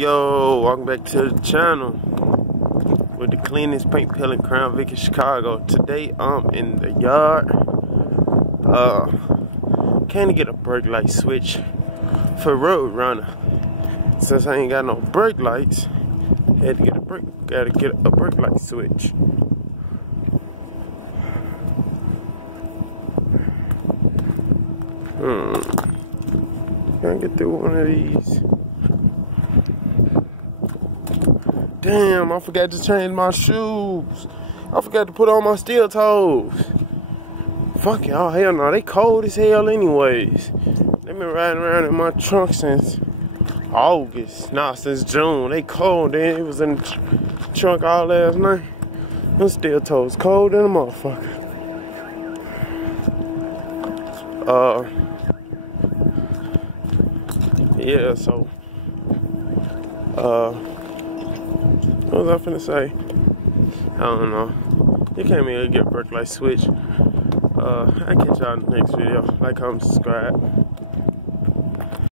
Yo, welcome back to the channel with the cleanest paint peeling Crown Vic in Chicago. Today I'm in the yard. Can't get a brake light switch for Road Runner. Since I ain't got no brake lights, gotta get a brake light switch. Gotta get through one of these. Damn, I forgot to change my shoes. I forgot to put on my steel toes. Fuck y'all, hell no, they cold as hell anyways. They been riding around in my trunk since August. Nah, since June. They cold, then it was in the trunk all last night. Them steel toes cold than a motherfucker. Yeah, so what was I finna say? I don't know. You can't even get a brake light switch. I'll catch y'all in the next video. Like, comment, subscribe.